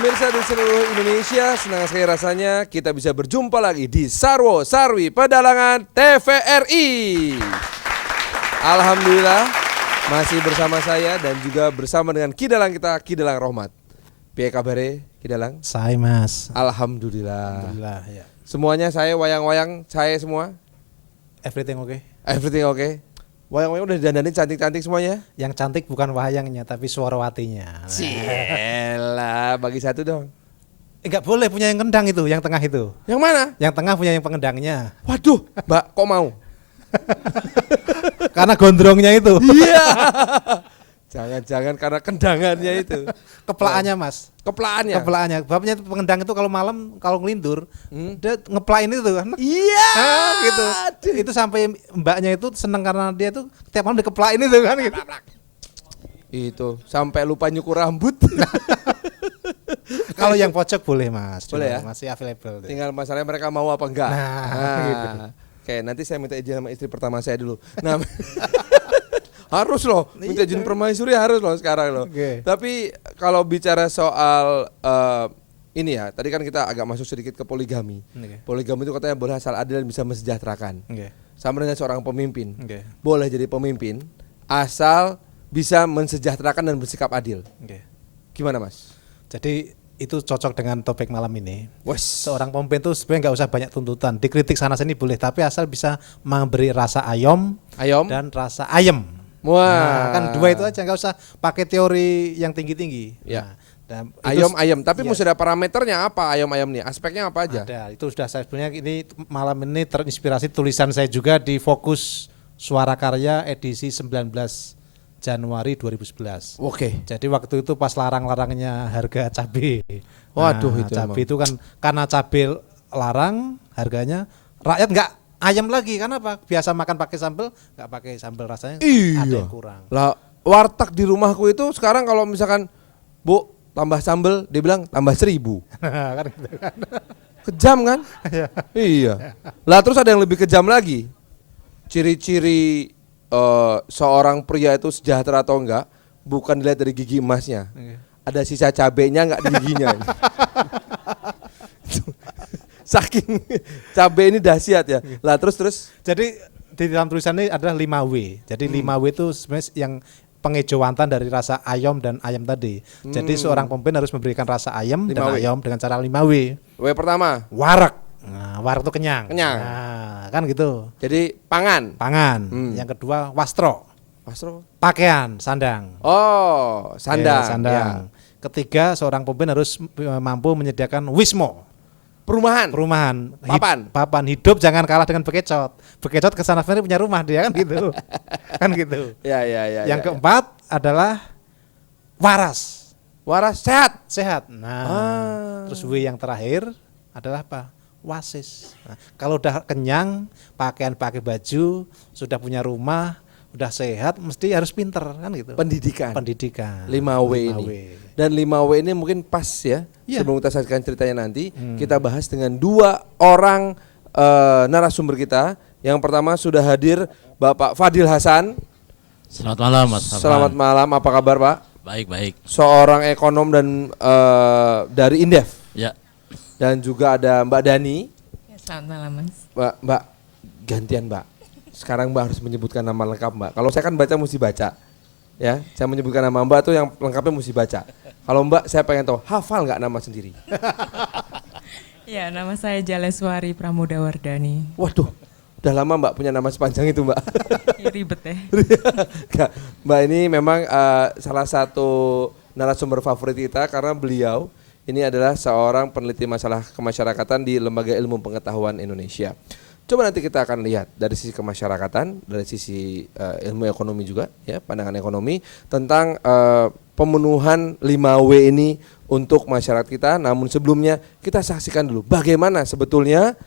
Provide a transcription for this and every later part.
Pemirsa di seluruh Indonesia, senang sekali rasanya kita bisa berjumpa lagi di Sarwo Sarwi Pedalangan TVRI. Alhamdulillah masih bersama saya dan juga bersama dengan Kidalang kita, Kidalang Rohmat. Piye kabare Kidalang? Saya Mas. Alhamdulillah. Alhamdulillah ya. Semuanya saya wayang-wayang, saya semua. Everything oke? Everything okay? Wayang-wayang udah dandanin cantik-cantik semuanya? Yang cantik bukan wayangnya tapi suarawatinya. Cielah, bagi satu dong. Enggak boleh punya yang kendang itu, yang tengah itu. Yang mana? Yang tengah punya yang pengendangnya. Waduh, Mbak, kok mau? Karena gondrongnya itu. Iya. Jangan-jangan karena kendangannya itu. Keplaannya Mas. Keplaannya. Keplaannya. Babnya itu pengendang itu kalau malam kalau ngelindur, dia ngeplain itu kan. Iya. Gitu. Itu sampai mbaknya itu seneng karena dia tuh tiap malam dikeplain itu kan gitu. Itu sampai lupa nyukur rambut. Kalau yang pojok boleh Mas. Boleh ya? Masih available. Tinggal masalahnya mereka mau apa enggak. Gitu. Oke, nanti saya minta izin sama istri pertama saya dulu. Nah, harus loh, minta izin permaisuri harus loh sekarang loh. Okay. Tapi kalau bicara soal ini ya, tadi kan kita agak masuk sedikit ke poligami. Okay. Poligami itu katanya boleh asal adil dan bisa mensejahterakan. Okay. Sama dengan seorang pemimpin. Okay. Boleh jadi pemimpin asal bisa mensejahterakan dan bersikap adil. Okay. Gimana Mas? Jadi itu cocok dengan topik malam ini. Wes. Seorang pemimpin itu sebenarnya nggak usah banyak tuntutan, dikritik sana sini boleh, tapi asal bisa memberi rasa ayom dan rasa ayem. Wah. Nah, kan dua itu aja, nggak usah pakai teori yang tinggi-tinggi. Ya. Nah, dan Ayom, tapi iya. mesti ada parameternya apa ayom nih? Aspeknya apa aja? Ada, itu sudah saya sebenarnya ini malam ini terinspirasi tulisan saya juga di Fokus Suara Karya edisi 19 Januari 2011. Oke. Jadi waktu itu pas larang-larangnya harga cabai. Waduh, Nah, itu cabai itu kan karena cabai larang harganya, rakyat nggak ayam lagi. Karena apa? Biasa makan pakai sambal, nggak pakai sambal, rasanya ada yang kurang. Lah, warteg di rumahku itu sekarang kalau misalkan Bu tambah sambal, dia bilang tambah 1.000. Kan gitu kan. Kejam kan? Iya. Lah terus ada yang lebih kejam lagi. Ciri-ciri seorang pria itu sejahtera atau enggak bukan dilihat dari gigi emasnya. Ada sisa cabenya enggak di giginya. Saking cabai ini dahsyat ya. Lah terus. Jadi di dalam tulisan ini adalah 5W. Jadi 5W itu sebenarnya yang pengejawantan dari rasa ayam dan ayam tadi. Jadi seorang pemimpin harus memberikan rasa ayam dan ayam dengan cara 5W. W pertama, warak. Nah, warak itu kenyang. Kenyang. Nah, kan gitu. Jadi pangan. Yang kedua wastro. Wastro. Pakaian, sandang. Oh, sandang. Sandang. Ya. Ketiga, seorang pemimpin harus mampu menyediakan wismo. Perumahan. Papan. Hidup jangan kalah dengan bekecot. Bekecot kesana sini punya rumah dia kan gitu. Kan gitu. Ya. Yang keempat adalah waras. Waras sehat. Nah, terus W yang terakhir adalah apa? Wasis. Nah, kalau udah kenyang, pakai baju, sudah punya rumah, udah sehat, mesti harus pinter kan gitu. Pendidikan. 5W ini. Dan 5W ini mungkin pas ya. Sebelum kita saksikan ceritanya nanti, kita bahas dengan dua orang narasumber kita. Yang pertama sudah hadir Bapak Fadil Hasan. Selamat malam Mas. Selamat malam, apa kabar Pak? Baik. Seorang ekonom dan dari Indef. Ya. Dan juga ada Mbak Dani. Ya, selamat malam Mas. Mbak, gantian Mbak. Sekarang Mbak harus menyebutkan nama lengkap Mbak. Kalau saya kan mesti baca. Ya, saya menyebutkan nama Mbak tuh yang lengkapnya mesti baca. Kalau Mbak saya pengen tahu, hafal nggak nama sendiri? Ya, nama saya Jaleswari Pramodawardhani. Waduh, udah lama Mbak punya nama sepanjang itu Mbak. Ribet ya. Mbak ini memang salah satu narasumber favorit kita karena beliau ini adalah seorang peneliti masalah kemasyarakatan di Lembaga Ilmu Pengetahuan Indonesia. Coba nanti kita akan lihat dari sisi kemasyarakatan, dari sisi ilmu ekonomi juga, ya, pandangan ekonomi tentang pemenuhan 5W ini untuk masyarakat kita. Namun sebelumnya kita saksikan dulu bagaimana sebetulnya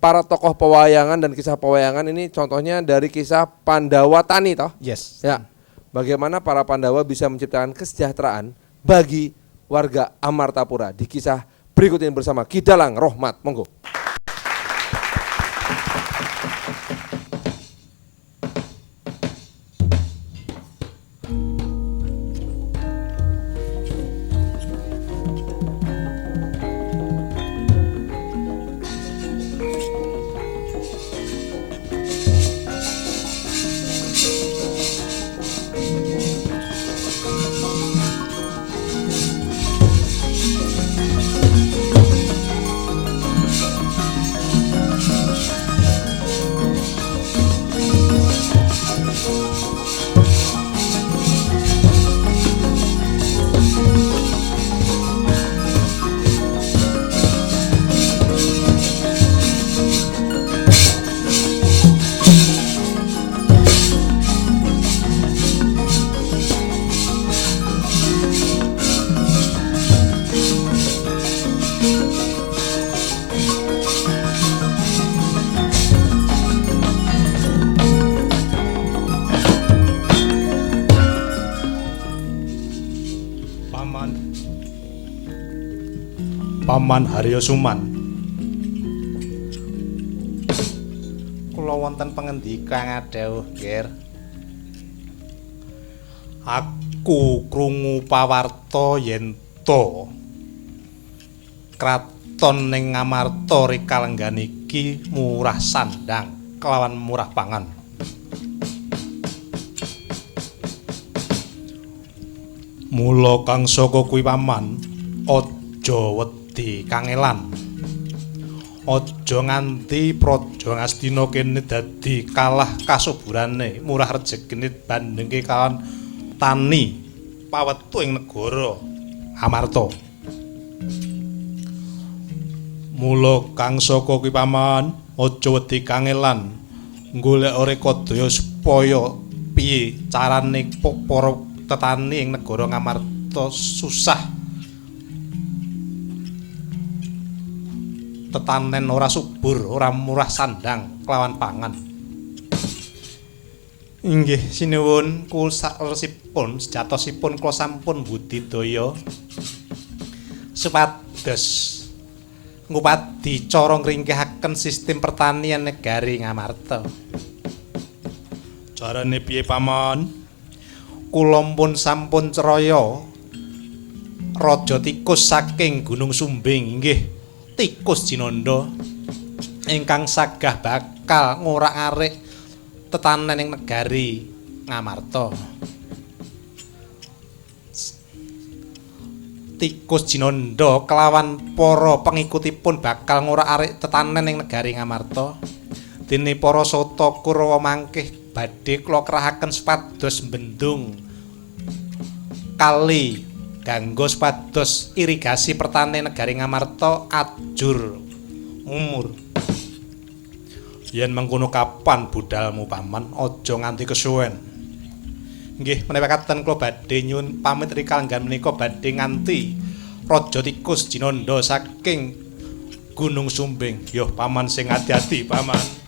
para tokoh pewayangan dan kisah pewayangan ini, contohnya dari kisah Pandawa Tani toh. Yes. Ya. Bagaimana para Pandawa bisa menciptakan kesejahteraan bagi warga Amartapura di kisah berikut ini bersama Kidalang Rohmat. Monggo. Paman Harya Suman. Kula wonten pangendika ngadhawuh, Ger. Aku krungu pawarta yen to kraton ning Ngamarta rikalenggan iki murah sandang kelawan murah pangan. Mula kang saka kuwi paman, aja wedi kangelan. Aja nganti praja Ngastina kene dadi kalah kasuburane, murah rejekine bandengke kawan tani pawetu ing negara Amarta. Mula kang saka kuwi paman, aja wedi kangelan. Golek Rekadaya supaya piye carane para tetani ing negara Ngamarta susah. Tetanen ora subur, ora murah sandang kelawan pangan. Inggih sinuwun kula sakleresipun sejatosipun kula sampun budidaya supados ngupadi cara ngringkehaken sistem pertanian negari Ngamarta. Carane piye paman? Kula pun sampun ceraya raja tikus saking Gunung Sumbing inggih Tikus Jinanda ingkang sagah bakal ngorak-arik tetanen ing negari Ngamarta. Tikus Jinanda kelawan para pengikutipun bakal ngorak-arik tetanen ing negari Ngamarta. Dene para sata Kurawa mangkih badhe kula kerahaken supados mbendung kali kanggo supados irigasi pertanian negari Ngamarta ajur umur. Yen mengkono kapan budalmu paman, aja nganti kesuwen. Nggih menawi katen kula badhe nyuwun pamit rikalenggan menika badhe nganti Raja Tikus Jinanda saking Gunung Sumbing. Yo paman sing ati-ati paman.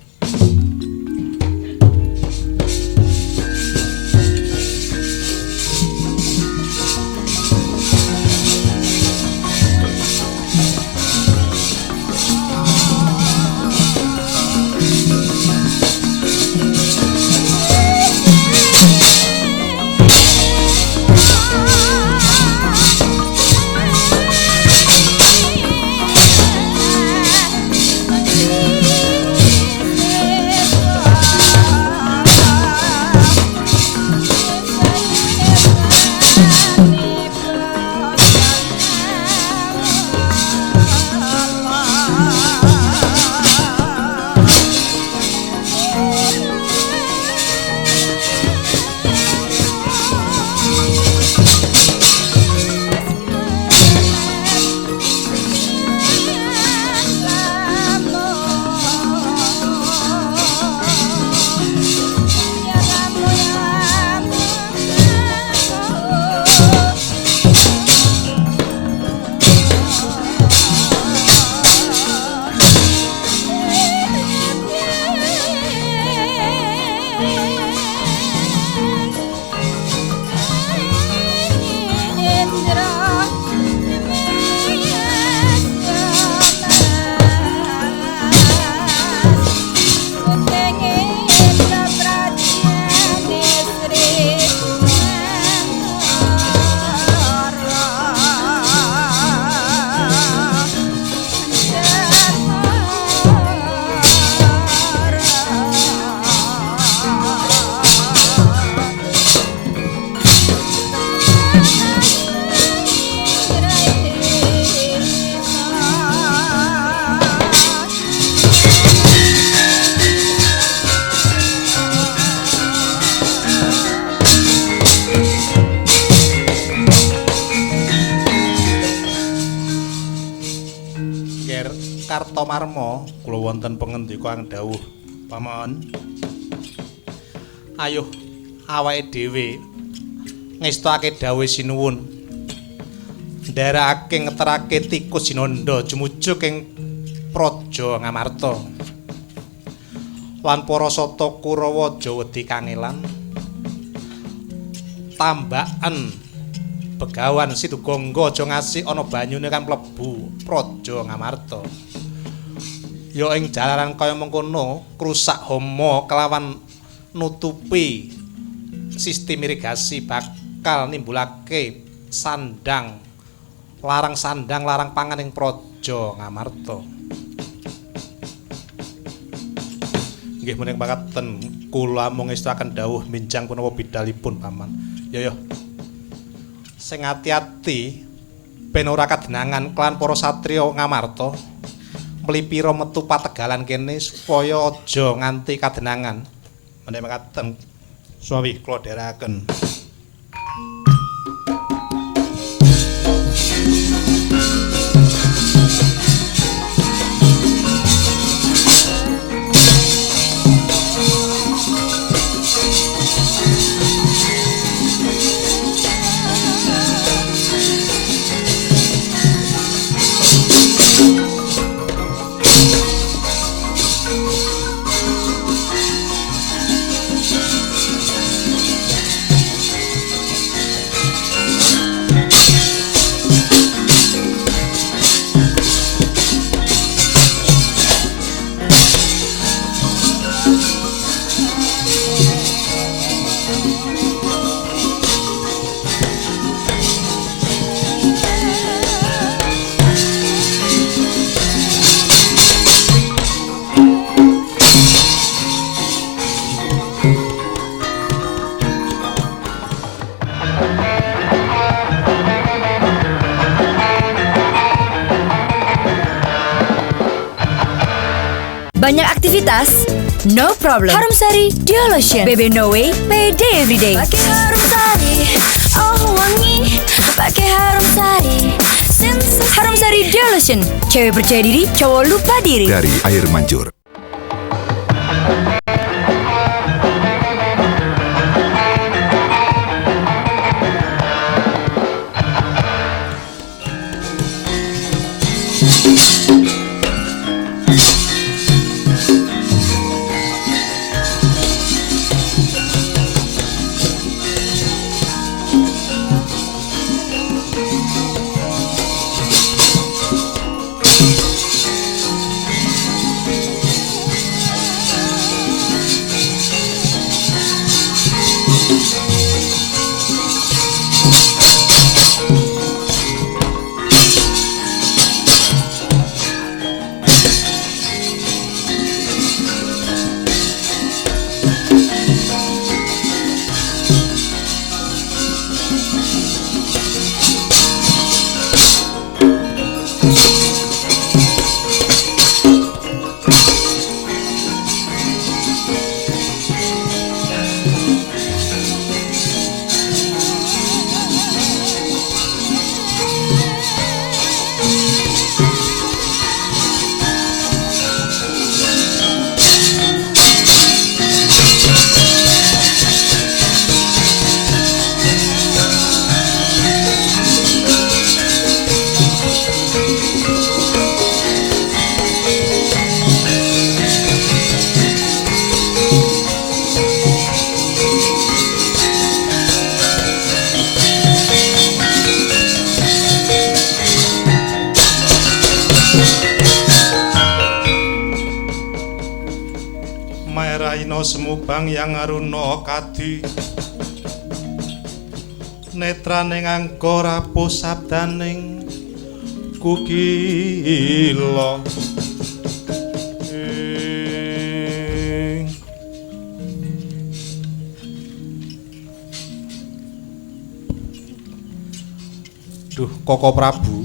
Kartomarma kula wonten pangendika kang dawuh paman. Ayuh awake dhewe ngestake dawuh sinuwun. Ndherekake ngeterake Tikus Jinanda jumujuk ing Praja Ngamarta. Lan para sata Kurawa aja wedi kangelan. Tambakan begawan Sidugangga aja ngasih ana banyune kan mlebu Praja Ngamarta. Ya ing jalaran kaya mengkono krusak hama kelawan nutupi sistem irigasi bakal nimbulake larang pangan ing Praja Ngamarta. Nggih menika makaten kula mung ngestakaken dawuh minjang punapa bidalipun paman. Ya. Sing ati-ati ben ora kadenangan klan para satriya Ngamarta mlipira metu pategalan kene supaya aja nganti kadenangan. Menika makaten suwi kula dherekaken. Banyak aktivitas? No problem. Harum Sari Dio Lotion. BB No Way, PD Everyday. Pakai Harum Sari, oh wangi. Pakai Harum Sari. Harum Sari Dio Lotion. Cewek percaya diri, cowok lupa diri. Dari air mancur. Semubang yang aruna kadi netrane nganggo rapuh sabdaning kukila Duh Koko Prabu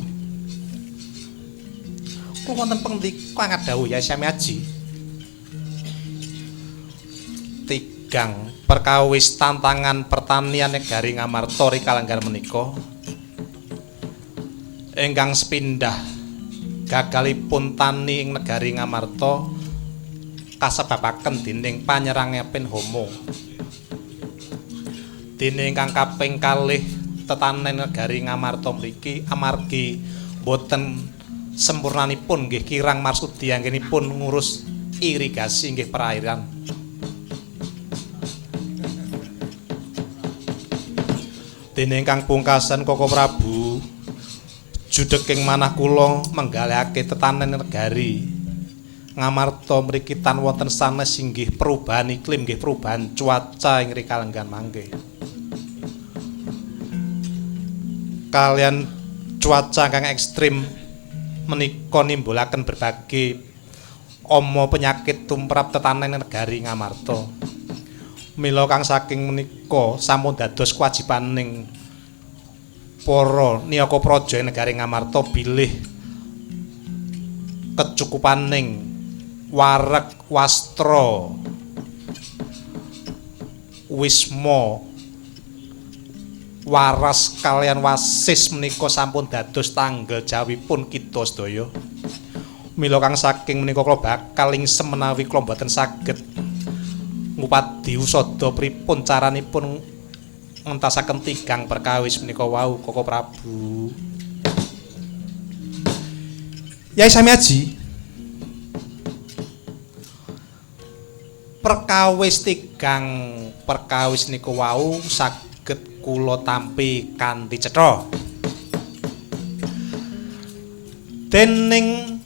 kok wonten pengdika angkat dawuh ya Sami Aji tigang perkawis tantangan pertanian negari Ngamarta rikalenggan menika ingkang sepindah gagalipun tani ing negari Ngamarta kasebabaken dening panyerangipun Homo dene ingkang kaping kalih tetanen negari Ngamarta mriki amargi boten sempurnanipun nggih kirang marsudi anggenipun ngurus irigasi nggih perairan Dene ingkang pungkasan Koko Prabu judeking manah kula menggalihake tetanen negari Ngamarta mriki tan wonten sanes inggih perubahan iklim nggih perubahan cuaca ing rikalenggan mangke. Kalian cuaca kang ekstrim menika nimbulaken berbagai ama penyakit tumrap tetanen negari Ngamarta. Mila kang saking menika sampun dados kewajibaning para niyaka praja negari Ngamarta bilih kecukupaning wareg wastra wisma waras kalian wasis menika sampun dados tanggal jawipun kita sedaya. Mila kang saking menika kula bakal ingsem menawi kula boten saged ngupadi usada pripun caranipun ngentasaken tigang perkawis menika wau Koko Prabu. Yai sami aji. Perkawis tigang perkawis niku wau saged kula tampi kanthi cetha. Dening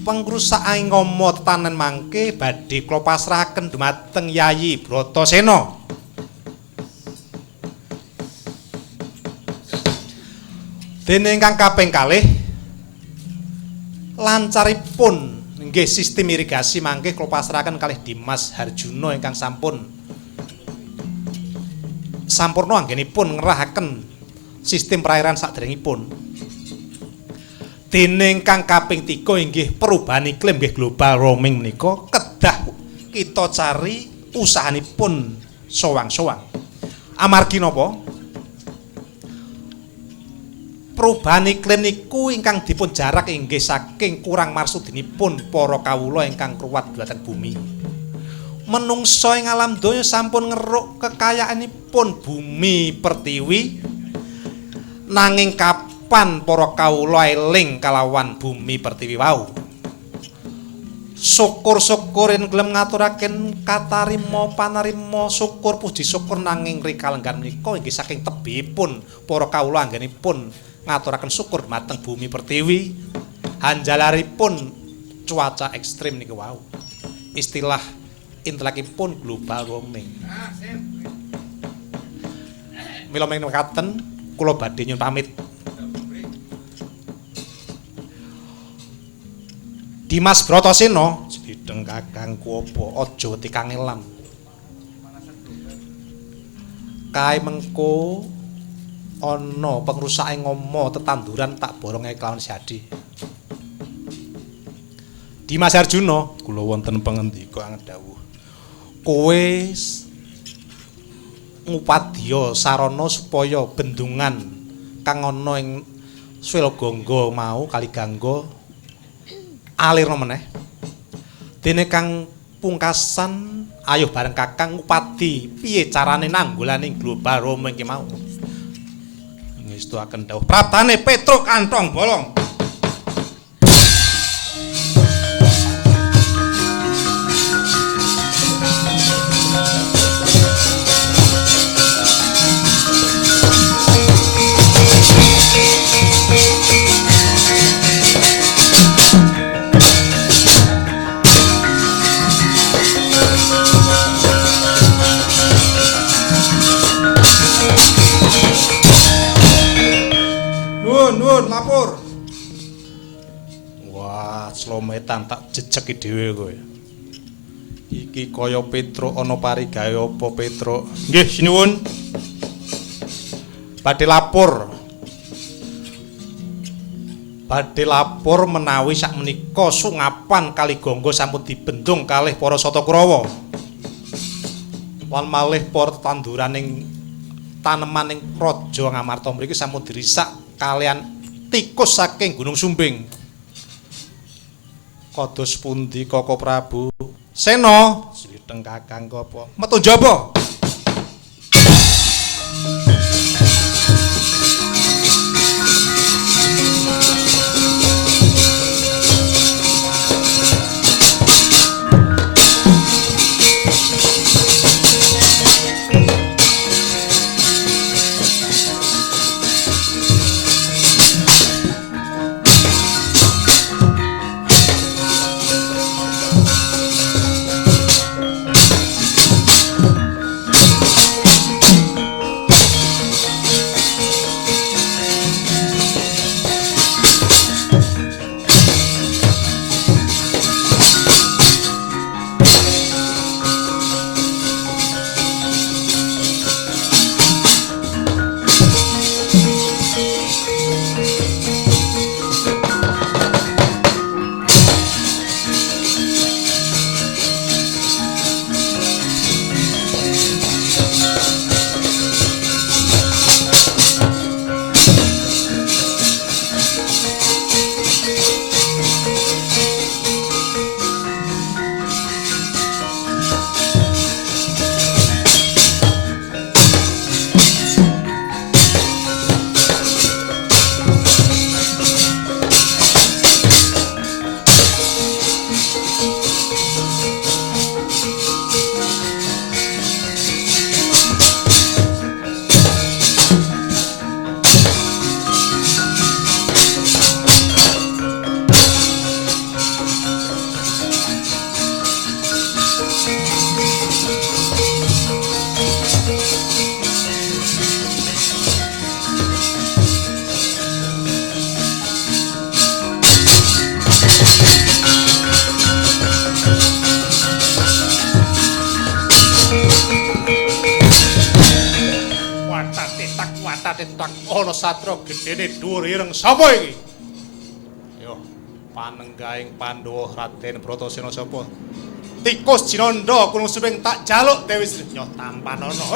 pengrusak ngama tetanen mangke badhe kula pasrahaken dumateng Yayi Bratasena. Dene ingkang kaping kalih lancaripun nggih sistem irigasi mangke kula pasrahaken kalih Dimas Harjuna ingkang sampun sampurna anggenipun ngerahaken sistem perairan saderengipun. Dene ingkang kaping 3 inggih perubahan iklim nggih global warming menika kedah kita cari usahanipun sowang-sowang. Amargi napa? Perubahan iklim niku ingkang dipun jarak inggih saking kurang marsudinipun para kawula ingkang kruwat dhumateng bumi. Menungsa ing alam donya sampun ngeruk kekayaanipun bumi pertiwi nanging kapan para kawula eling kalawan bumi pertiwi wau. Syukur-syukur yen gelem ngaturaken katarima panarima syukur puji syukur nanging rikalenggan menika inggih saking tebihipun para kawula anggenipun ngaturaken syukur dumateng bumi pertiwi hanjalaripun cuaca ekstrim niku wau. Istilah intelekipun global warming. Mila mekaten kula badhe nyuwun pamit. Dimas Bratasena, Sideng kakangku apa aja wedi kangelan. Kae mengko ana pengrusake ngama tetanduran tak boronge kelawan Siadi. Dimas Arjuna, kula wonten pangendika ngdhawuh. Kowe ngupadya sarana supaya bendungan kang ana ing Swelagangga mau Kali Gangga alirna meneh. Dene kang pungkasan ayo bareng Kakang ngupadi piye carane nanggulani global warming ki mau. Ngestuaken dawuh prabtane Petruk kantong bolong. Nuwun lapor. Wah, slometan tak jejeki dhewe kowe. Iki kaya Petruk ana parigawe apa Petruk? Nggih, sinuwun. Badhe lapor. Badhe lapor menawi sakmenika sungapan Kali Gangga sampun dibendung kalih para Sata Kurawa. Lan malih para tetanduraning taneman ing Praja Ngamarta mriki sampun dirisak kalian tikus saking Gunung Sumbing. Kados pundi Koko Prabu? Sena, Sideng kakang apa? Metu njaba. tetak ana satra gedene dhuwur ireng sapa iki? Yo, panenggahing Pandhawa Raden Bratasena sapa? Tikus Jinanda kulung suping tak jaluk Dewi Sri. Yo tampan ana.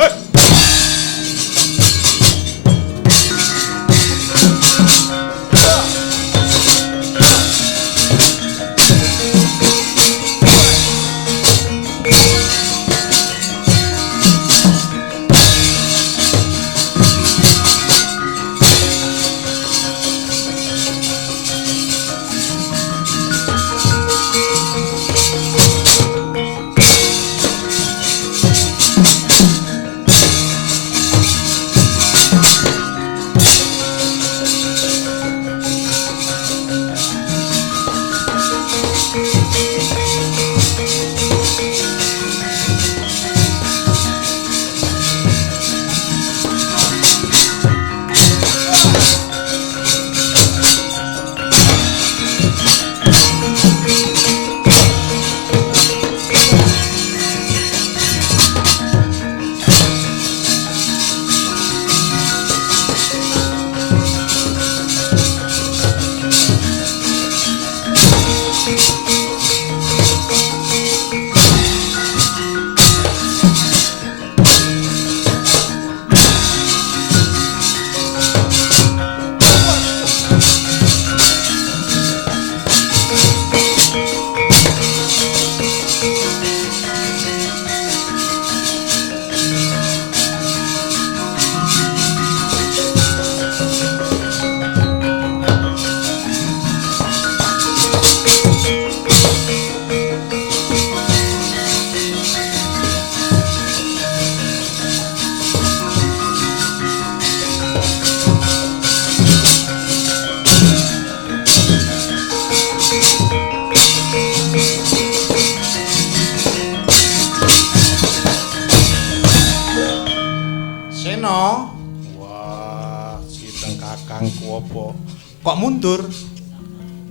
Kok mundur?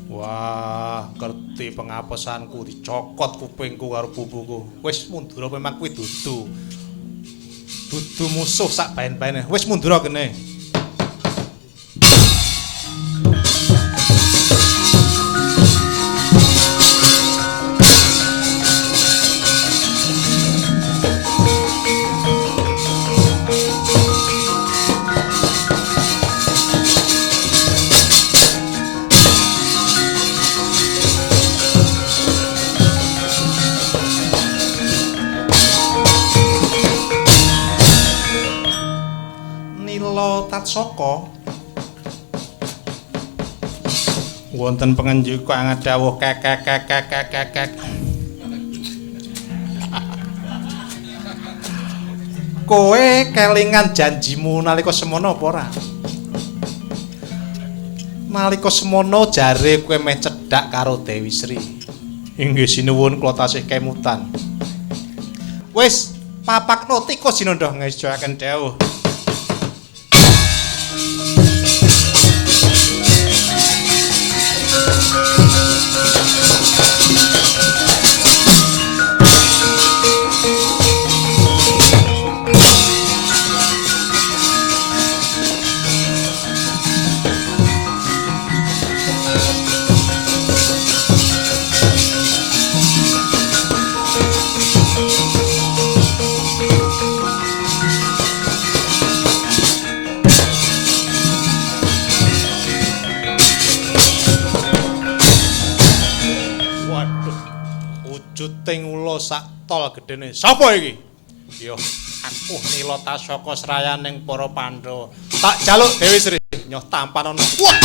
Wah, ngerti pengapesanku dicokot kupingku karo bubuku. Wis mundur apa memang kuwi dudu. Dudu musuh sak baen-baene. Wis mundur kene. Soko wonten pengenjuk kang dawuh kek. Kowe kelingan janjimu nalika semono apa ora? Nalika semono jare kowe meh cedhak karo Dewi Sri. Inggih sinuwun kula tasih kemutan. Wis papakno tikus Jinanda ngejoaken dawuh. Juting ula sak tol gedene. Sapa iki? Yo, aku Nilotasaka srayaning para Pandhawa. Tak jaluk Dewi Sri. Nyoh tampan ana. Wah.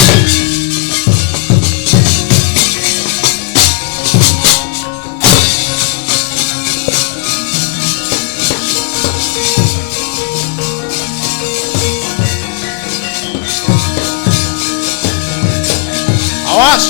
Awas.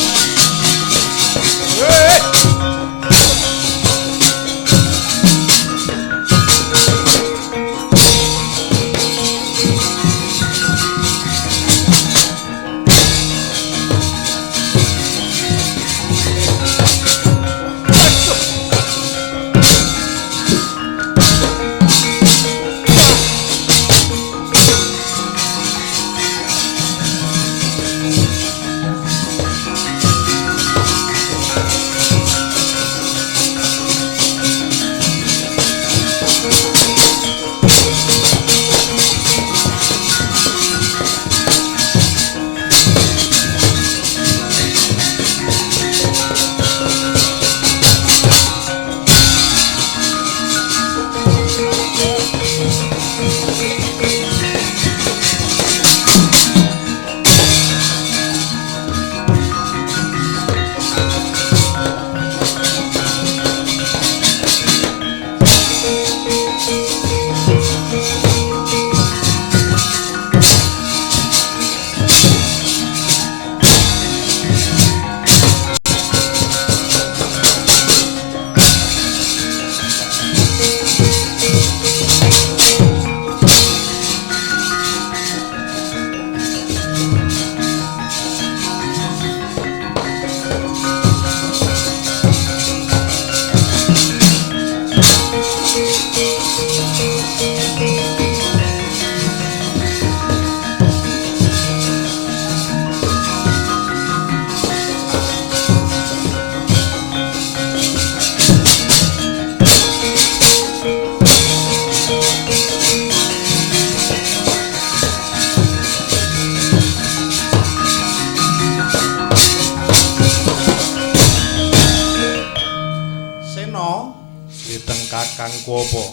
Seno, Slideng kakangku apa?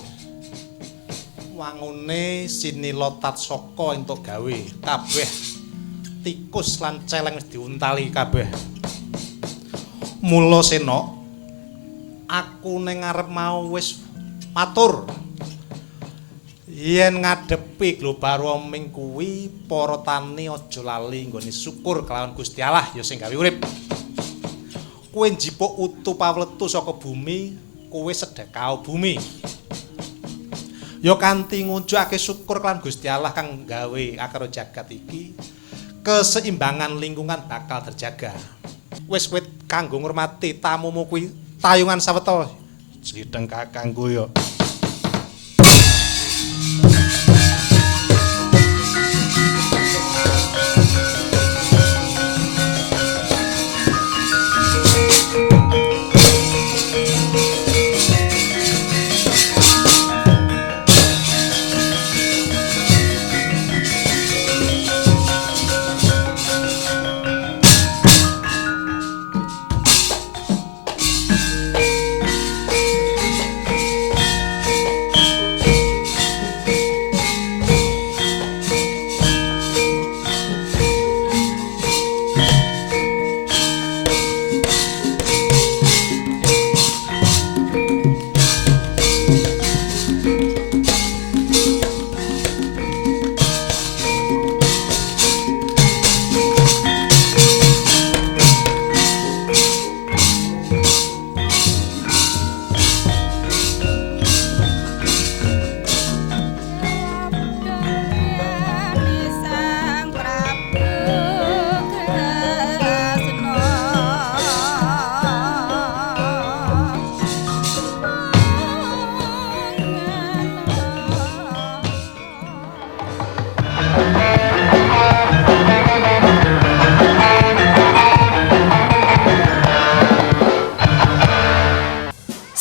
Wangune Sinila Tatsaka entuk gawe kabeh tikus lan celeng wis diuntali kabeh. Mula Seno, aku ning ngarep mau wis matur. Yen ngadepi global warming kuwi para tani aja lali nggone syukur kelawan Gusti Allah ya sing gawe urip. Kowe njipuk utu pawletu saka bumi, kowe sedekah bumi. Ya kanthi ngucapake syukur kelawan Gusti Allah kang gawe akara jagat iki, keseimbangan lingkungan bakal terjaga. Wis wit kanggo ngurmati tamumu kuwi tayungan sawetara. Slideng kakangku ya.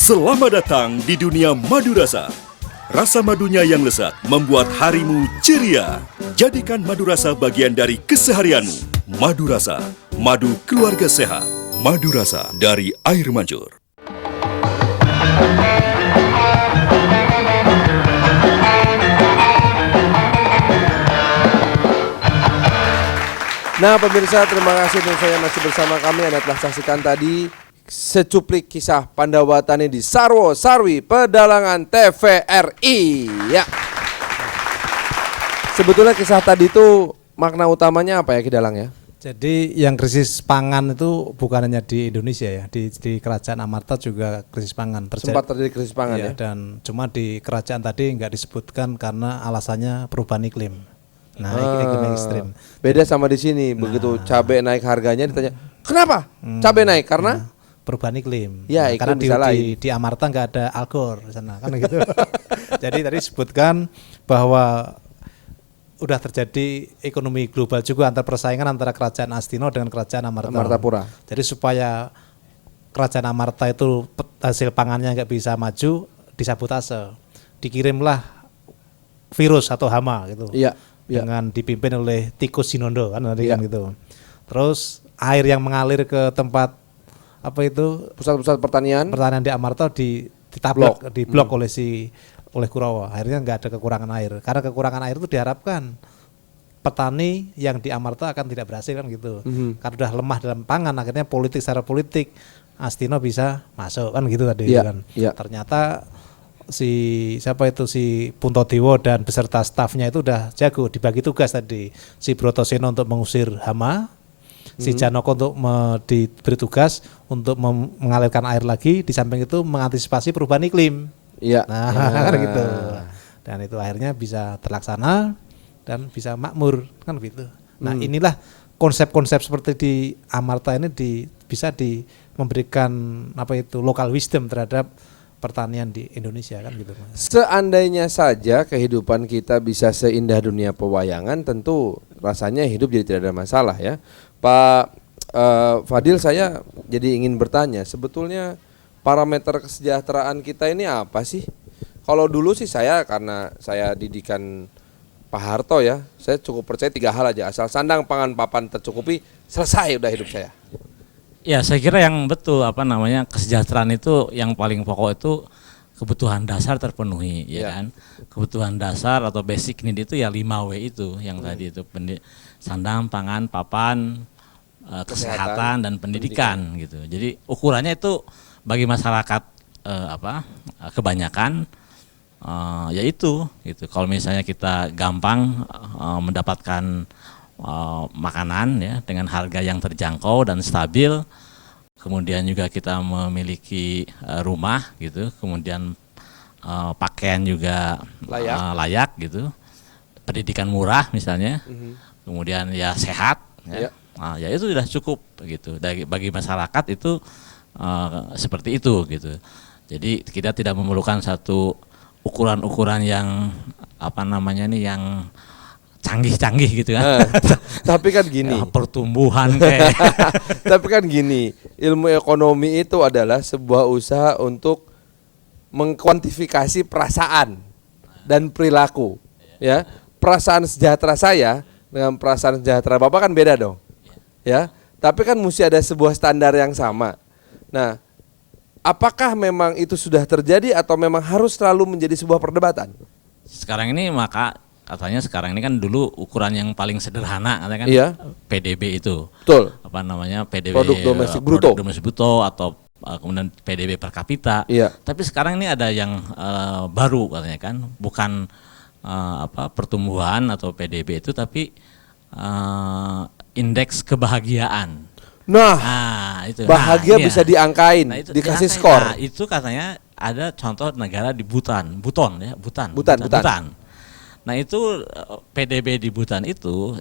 Selamat datang di dunia madu rasa. Rasa madunya yang lezat membuat harimu ceria. Jadikan madu rasa bagian dari keseharianmu. Madu rasa, madu keluarga sehat. Madu rasa dari air mancur. Nah pemirsa, terima kasih dan saya masih bersama kami. Anda telah saksikan tadi secuplik kisah Pandawa Tani di Sarwo Sarwi Pedalangan TVRI. Ya. Sebetulnya kisah tadi itu makna utamanya apa ya Ki Dalang ya? Jadi yang krisis pangan itu bukan hanya di Indonesia ya, di Kerajaan Amarta juga krisis pangan Sempat terjadi krisis pangan ya. Dan cuma di kerajaan tadi nggak disebutkan karena alasannya perubahan iklim. Nah, iklim ekstrim. Beda sama di sini, begitu cabai naik harganya ditanya, "Kenapa cabai naik?" Karena perubahan iklim. Ya, Nah, karena iklim bisa lain. di Amarta nggak ada Algor di sana kan gitu. Jadi tadi disebutkan bahwa udah terjadi ekonomi global juga antar persaingan antara kerajaan Astino dengan kerajaan Amarta. Amartapura. Jadi supaya kerajaan Amarta itu hasil pangannya nggak bisa maju, disabotase. Dikirimlah virus atau hama gitu. Iya. Dengan dipimpin oleh tikus Sinondo kan tadi kan gitu. Terus air yang mengalir ke tempat apa itu Pusat-pusat pertanian di Amarta ditablok, diblok oleh Kurawa. Akhirnya nggak ada kekurangan air. Karena kekurangan air itu diharapkan petani yang di Amarta akan tidak berhasil kan gitu. Karena udah lemah dalam pangan, akhirnya secara politik Astino bisa masuk kan gitu tadi kan. Ternyata si Puntodewa dan beserta stafnya itu udah jago dibagi tugas tadi. Si Brotoseno untuk mengusir hama, si Janoko untuk diberi tugas untuk mengalirkan air lagi, di samping itu mengantisipasi perubahan iklim. Iya. Nah, kan gitu. Dan itu akhirnya bisa terlaksana dan bisa makmur kan gitu. Nah, inilah konsep-konsep seperti di Amarta ini bisa memberikan local wisdom terhadap pertanian di Indonesia kan gitu. Seandainya saja kehidupan kita bisa seindah dunia pewayangan, tentu rasanya hidup jadi tidak ada masalah ya. Pak Fadil, saya jadi ingin bertanya, sebetulnya parameter kesejahteraan kita ini apa sih? Kalau dulu sih karena saya didikan Pak Harto ya, saya cukup percaya 3 hal aja, asal sandang pangan papan tercukupi, selesai udah hidup saya. Ya, saya kira yang betul kesejahteraan itu yang paling pokok itu kebutuhan dasar terpenuhi, ya kan? Kebutuhan dasar atau basic need itu ya 5W itu yang tadi itu sandang, pangan, papan, kesehatan dan pendidikan gitu. Jadi ukurannya itu bagi masyarakat kebanyakan yaitu gitu. Kalau misalnya kita gampang mendapatkan makanan ya dengan harga yang terjangkau dan stabil, kemudian juga kita memiliki rumah gitu, kemudian pakaian juga layak gitu, pendidikan murah misalnya, kemudian ya sehat ya. Nah, ya itu sudah cukup gitu. Bagi masyarakat itu seperti itu gitu. Jadi kita tidak memerlukan satu ukuran-ukuran yang yang canggih-canggih gitu kan. Tapi kan gini. Ya, pertumbuhan kayak. Tapi kan gini, ilmu ekonomi itu adalah sebuah usaha untuk mengkuantifikasi perasaan dan perilaku. Ya, perasaan sejahtera saya dengan perasaan sejahtera Bapak kan beda dong. Ya, tapi kan mesti ada sebuah standar yang sama. Nah, apakah memang itu sudah terjadi atau memang harus selalu menjadi sebuah perdebatan? Sekarang ini katanya sekarang ini kan dulu ukuran yang paling sederhana katanya kan PDB itu. Betul. PDB produk domestik bruto. Produk domestik bruto atau kemudian PDB per kapita. Iya. Tapi sekarang ini ada yang baru katanya kan, bukan pertumbuhan atau PDB itu tapi indeks kebahagiaan. Nah itu. bahagia bisa diangkain, itu dikasih diangkain. skor. Nah, itu katanya ada contoh negara di Butan. Nah itu PDB di Butan itu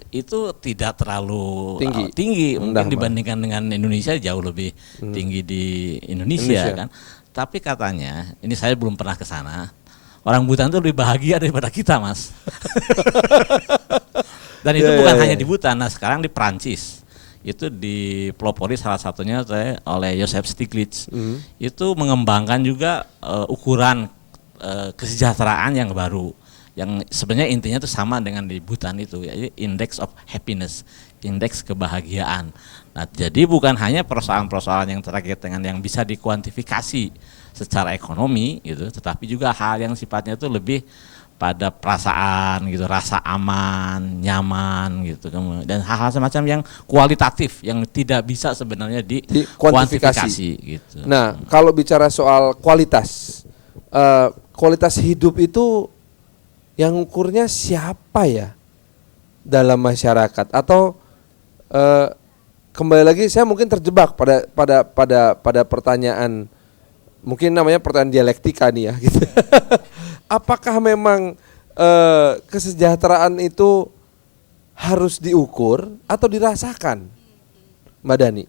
tidak terlalu tinggi mungkin dibandingkan dengan Indonesia, jauh lebih tinggi di Indonesia kan. Tapi katanya, ini saya belum pernah ke sana, orang Butan itu lebih bahagia daripada kita, Mas. Dan itu bukan hanya di Butan, nah sekarang di Prancis itu dipelopori salah satunya oleh Joseph Stiglitz. Itu mengembangkan juga ukuran kesejahteraan yang baru, yang sebenarnya intinya itu sama dengan di Butan itu, yaitu index of happiness, indeks kebahagiaan. Nah, jadi bukan hanya persoalan-persoalan yang terkait dengan yang bisa dikuantifikasi secara ekonomi gitu, tetapi juga hal yang sifatnya itu lebih pada perasaan gitu, rasa aman, nyaman gitu, dan hal-hal semacam yang kualitatif yang tidak bisa sebenarnya dikuantifikasi gitu. Nah, kalau bicara soal kualitas hidup itu yang ukurnya siapa ya dalam masyarakat? Atau kembali lagi saya mungkin terjebak pada pertanyaan, mungkin namanya pertanyaan dialektika nih ya gitu. Apakah memang kesejahteraan itu harus diukur atau dirasakan, Mbak Dani?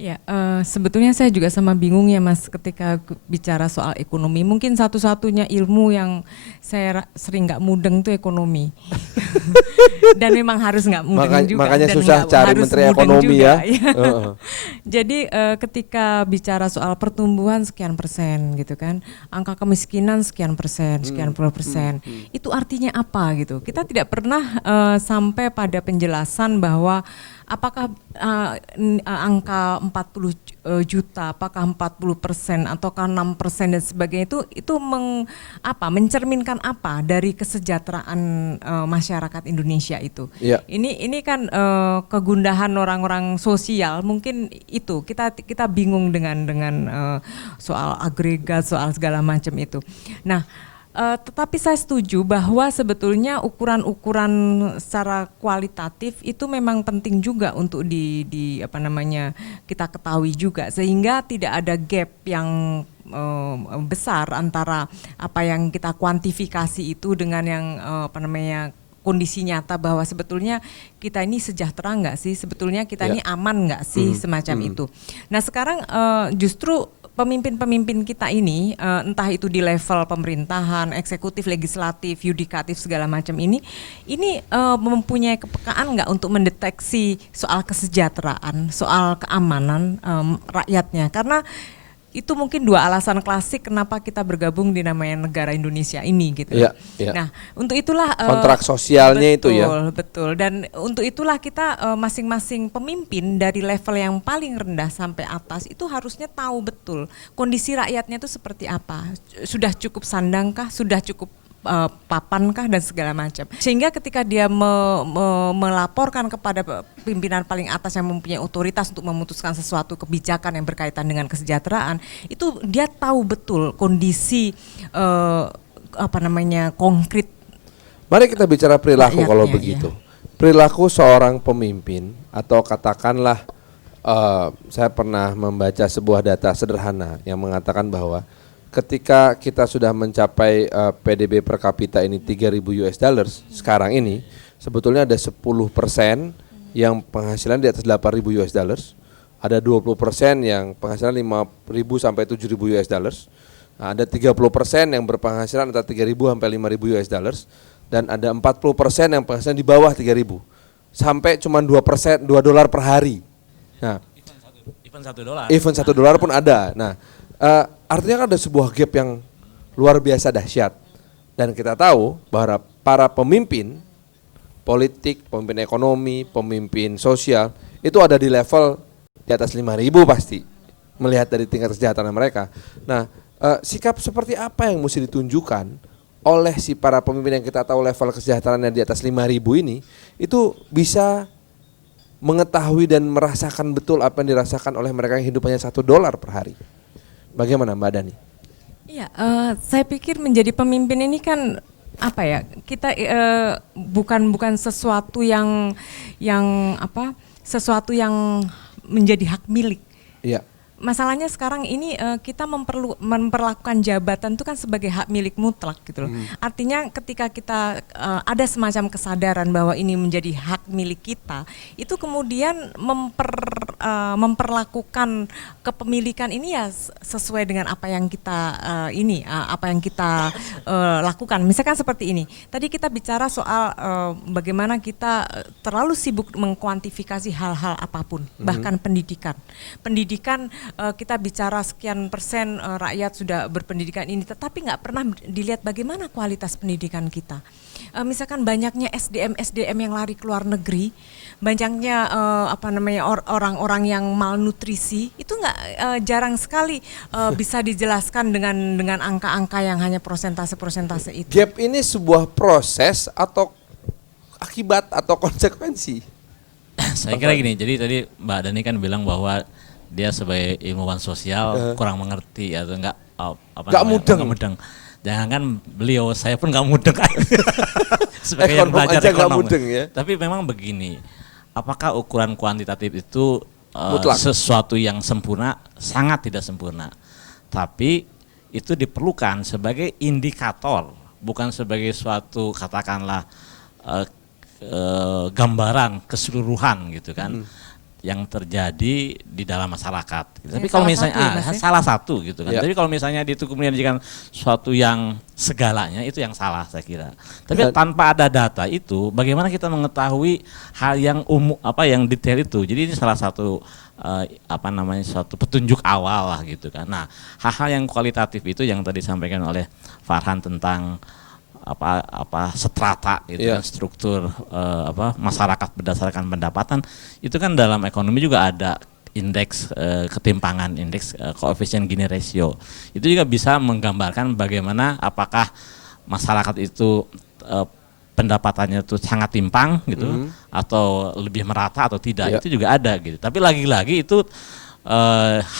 Ya, sebetulnya saya juga sama bingung ya Mas ketika bicara soal ekonomi. Mungkin satu-satunya ilmu yang saya sering nggak mudeng tuh ekonomi. Dan memang harus nggak mudeng juga. Makanya dan susah cari menteri ekonomi juga, ya. Jadi ketika bicara soal pertumbuhan sekian persen gitu kan, angka kemiskinan sekian persen, sekian puluh persen, itu artinya apa gitu? Kita tidak pernah sampai pada penjelasan bahwa apakah angka 40 juta, apakah 40% ataukah 6% dan sebagainya itu mencerminkan apa dari kesejahteraan masyarakat Indonesia itu. Yeah. Ini kan kegundahan orang-orang sosial, mungkin itu kita bingung dengan soal agregat, soal segala macam itu. Nah, tetapi saya setuju bahwa sebetulnya ukuran-ukuran secara kualitatif itu memang penting juga untuk kita ketahui juga, sehingga tidak ada gap yang besar antara apa yang kita kuantifikasi itu dengan yang kondisi nyata, bahwa sebetulnya kita ini sejahtera nggak sih, sebetulnya kita ini aman nggak sih, semacam itu. Nah sekarang justru pemimpin-pemimpin kita ini, entah itu di level pemerintahan, eksekutif, legislatif, yudikatif, segala macam ini mempunyai kepekaan nggak untuk mendeteksi soal kesejahteraan, soal keamanan rakyatnya. Karena itu mungkin dua alasan klasik kenapa kita bergabung di namanya negara Indonesia ini gitu. Iya, iya. Nah, untuk itulah Kontrak sosialnya itu ya. Betul. Dan untuk itulah kita masing-masing pemimpin dari level yang paling rendah sampai atas itu harusnya tahu betul kondisi rakyatnya itu seperti apa. Sudah cukup sandangkah, sudah cukup papankah dan segala macam. Sehingga ketika dia melaporkan kepada pimpinan paling atas yang mempunyai otoritas untuk memutuskan sesuatu kebijakan yang berkaitan dengan kesejahteraan, itu dia tahu betul kondisi konkret. Mari kita bicara perilaku kalau Rakyatnya, begitu. Perilaku seorang pemimpin atau katakanlah saya pernah membaca sebuah data sederhana yang mengatakan bahwa ketika kita sudah mencapai PDB per kapita ini 3.000 US dollars sekarang ini, sebetulnya ada 10% yang penghasilan di atas 8.000 US dollars, ada 20% yang penghasilan 5.000 sampai 7.000 US dollars, nah, ada 30% yang berpenghasilan antara 3.000 sampai 5.000 US dollars, dan ada 40% yang penghasilan di bawah 3.000 sampai cuma 2%, $2 per hari. Nah, Even $1. even $1 pun ada. Nah, artinya kan ada sebuah gap yang luar biasa dahsyat. Dan kita tahu bahwa para pemimpin politik, pemimpin ekonomi, pemimpin sosial itu ada di level di atas 5.000 pasti, melihat dari tingkat kesejahteraan mereka. Nah, sikap seperti apa yang mesti ditunjukkan oleh si para pemimpin yang kita tahu level kesejahteraannya di atas 5.000 ini, itu bisa mengetahui dan merasakan betul apa yang dirasakan oleh mereka yang hidup hanya $1 per hari. Bagaimana Mbak Dani? Iya, saya pikir menjadi pemimpin ini kan apa ya? Kita bukan sesuatu yang sesuatu yang menjadi hak milik. Iya. Masalahnya sekarang ini kita memperlakukan jabatan itu kan sebagai hak milik mutlak gitu loh. Artinya ketika kita ada semacam kesadaran bahwa ini menjadi hak milik kita, itu kemudian memperlakukan kepemilikan ini ya sesuai dengan apa yang kita lakukan. Misalkan seperti ini. Tadi kita bicara soal bagaimana kita terlalu sibuk mengkuantifikasi hal-hal apapun, bahkan pendidikan. Kita bicara sekian persen rakyat sudah berpendidikan ini, tetapi nggak pernah dilihat bagaimana kualitas pendidikan kita. Misalkan banyaknya SDM yang lari ke luar negeri, banyaknya orang-orang yang malnutrisi, itu nggak jarang sekali bisa dijelaskan dengan angka-angka yang hanya persentase itu. Gap ini sebuah proses atau akibat atau konsekuensi? Saya kira gini, jadi tadi Mbak Dani kan bilang bahwa dia sebagai ilmuwan sosial kurang mengerti atau enggak mudeng. Jangan beliau, saya pun enggak mudeng. Sebagai yang belajar ekonomi. Mudeng, ya? Tapi memang begini, apakah ukuran kuantitatif itu sesuatu yang sempurna? Sangat tidak sempurna. Tapi itu diperlukan sebagai indikator, bukan sebagai suatu katakanlah gambaran keseluruhan gitu kan. Yang terjadi di dalam masyarakat. Tapi kalau misalnya salah satu gitu kan. Tapi kalau misalnya itu kemudian dijadikan suatu yang segalanya, itu yang salah saya kira. Tapi tanpa ada data itu, bagaimana kita mengetahui hal yang yang detail itu. Jadi ini salah satu suatu petunjuk awal lah gitu kan. Nah, hal-hal yang kualitatif itu yang tadi disampaikan oleh Farhan tentang strata itu kan, struktur masyarakat berdasarkan pendapatan, itu kan dalam ekonomi juga ada indeks ketimpangan, indeks koefisien Gini ratio. Itu juga bisa menggambarkan bagaimana apakah masyarakat itu pendapatannya itu sangat timpang gitu atau lebih merata atau tidak. Itu juga ada gitu. Tapi lagi-lagi itu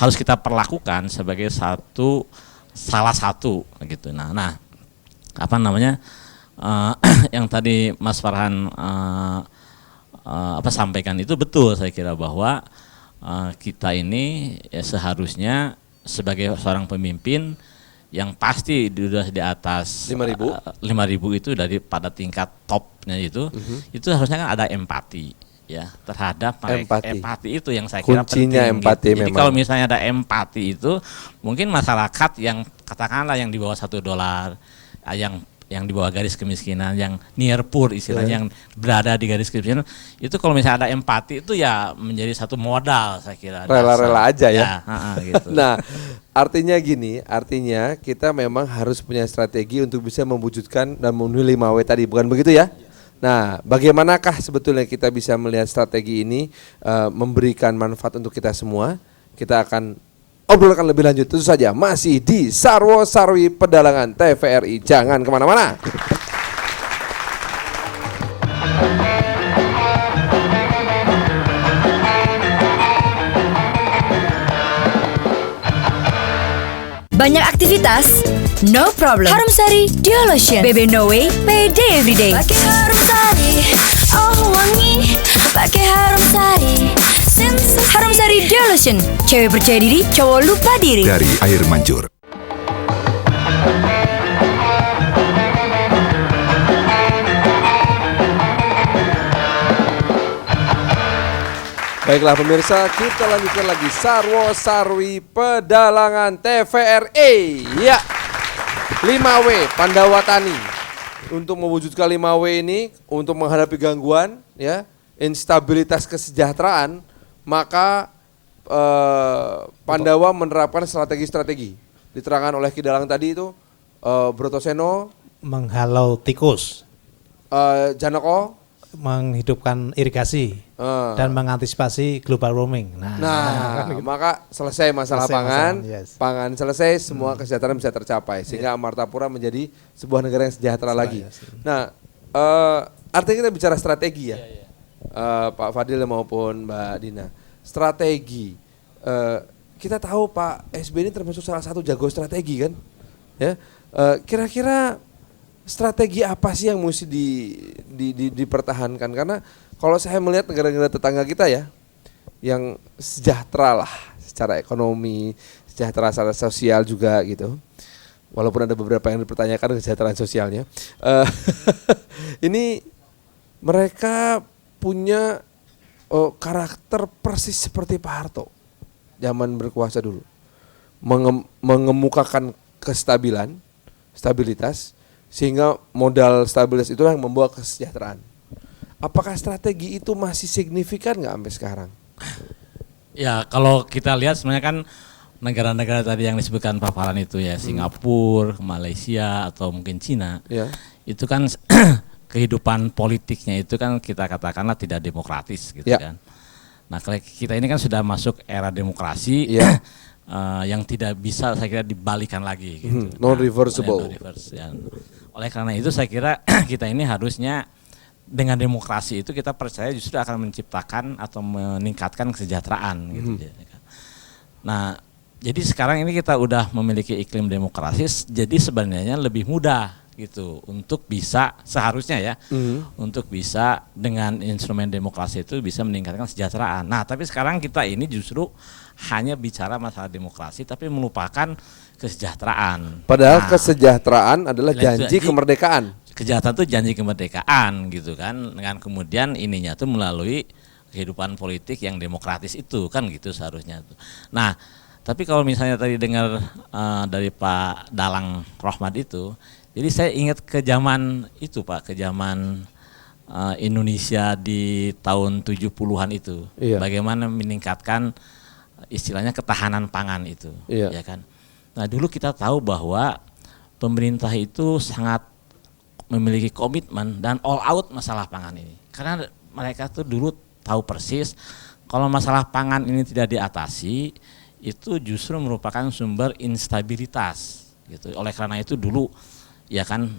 harus kita perlakukan sebagai salah satu gitu. Nah yang tadi Mas Farhan sampaikan itu betul, saya kira bahwa kita ini ya seharusnya sebagai seorang pemimpin yang pasti sudah di atas 5.000 itu pada tingkat topnya itu harusnya kan ada empati ya terhadap mereka. Empati itu yang saya kira kuncinya penting. Empati gitu. Jadi kalau misalnya ada empati itu mungkin masyarakat yang katakanlah yang di bawah $1 yang yang di bawah garis kemiskinan, yang near poor istilahnya, yang berada di garis kemiskinan, itu kalau misalnya ada empati itu ya menjadi satu modal saya kira. Rela-rela aja ya. Gitu. Nah, artinya gini, artinya kita memang harus punya strategi untuk bisa mewujudkan dan memenuhi 5W tadi, bukan begitu ya? Nah, bagaimanakah sebetulnya kita bisa melihat strategi ini memberikan manfaat untuk kita semua? Kita akan obrolkan lebih lanjut, tentu saja masih di Sarwo Sarwi Pedalangan TVRI. Jangan kemana-mana. Banyak aktivitas? No problem. Harum Sari Duo Lotion. BB No Way, PD Everyday. Pakai Harum Sari, oh wangi. Pakai Harum Sari. Harum Sari Duo Lotion. Cewek percaya diri, cowok lupa diri. Dari air mancur. Baiklah pemirsa, kita lanjutkan lagi Sarwo Sarwi Pedalangan TVRI. Ya, 5W Pandawa Tani. Untuk mewujudkan 5W ini, untuk menghadapi gangguan, ya, instabilitas kesejahteraan, maka Pandawa menerapkan strategi-strategi. Diterangkan oleh Ki Dalang tadi itu, Brotoseno, Menghalau tikus, Janoko, menghidupkan irigasi, dan mengantisipasi global warming. Nah, maka selesai masalah Selesai pangan, masalah, yes. pangan selesai, semua kesejahteraan bisa tercapai, sehingga Amartapura menjadi sebuah negara yang sejahtera lagi. Nah, artinya kita bicara strategi ya, Pak Fadil maupun Mbak Dina. Strategi, kita tahu Pak SBY ini termasuk salah satu jago strategi kan, ya. Kira-kira strategi apa sih yang mesti dipertahankan? Karena kalau saya melihat negara-negara tetangga kita ya, yang sejahtera lah secara ekonomi, sejahtera secara sosial juga gitu. Walaupun ada beberapa yang dipertanyakan kesejahteraan sosialnya. Ini mereka punya karakter persis seperti Pak Harto zaman berkuasa dulu. Mengemukakan kestabilan, stabilitas, sehingga modal stabilitas itulah yang membawa kesejahteraan. Apakah strategi itu masih signifikan nggak sampai sekarang? Ya kalau kita lihat sebenarnya kan negara-negara tadi yang disebutkan Pak Farhan itu ya, Singapura, Malaysia atau mungkin Cina, Ya. itu kan kehidupan politiknya itu kan kita katakanlah tidak demokratis gitu Ya. kan. Nah kalau kita ini kan sudah masuk era demokrasi, Ya. yang tidak bisa saya kira dibalikan lagi gitu. Non-reversible. Non-reverse, ya. Oleh karena itu saya kira kita ini harusnya dengan demokrasi itu kita percaya justru akan menciptakan atau meningkatkan kesejahteraan gitu. Nah, jadi sekarang ini kita udah memiliki iklim demokrasi, jadi sebenarnya lebih mudah gitu untuk bisa seharusnya ya, untuk bisa dengan instrumen demokrasi itu bisa meningkatkan kesejahteraan. Nah, tapi sekarang kita ini justru hanya bicara masalah demokrasi tapi melupakan kesejahteraan. Padahal Nah, kesejahteraan adalah itu janji kemerdekaan. Kesejahteraan itu janji kemerdekaan gitu kan, dengan kemudian ininya tuh melalui kehidupan politik yang demokratis itu kan gitu seharusnya tuh. Nah, tapi kalau misalnya tadi dengar dari Pak Dalang Rohmat itu, jadi saya ingat ke zaman itu Pak, ke zaman Indonesia di tahun 70-an itu. Iya. Bagaimana meningkatkan istilahnya ketahanan pangan itu, Iya. ya kan. Nah, dulu kita tahu bahwa pemerintah itu sangat memiliki komitmen dan all out masalah pangan ini. Karena mereka tuh dulu tahu persis kalau masalah pangan ini tidak diatasi, itu justru merupakan sumber instabilitas gitu. Oleh karena itu dulu ya kan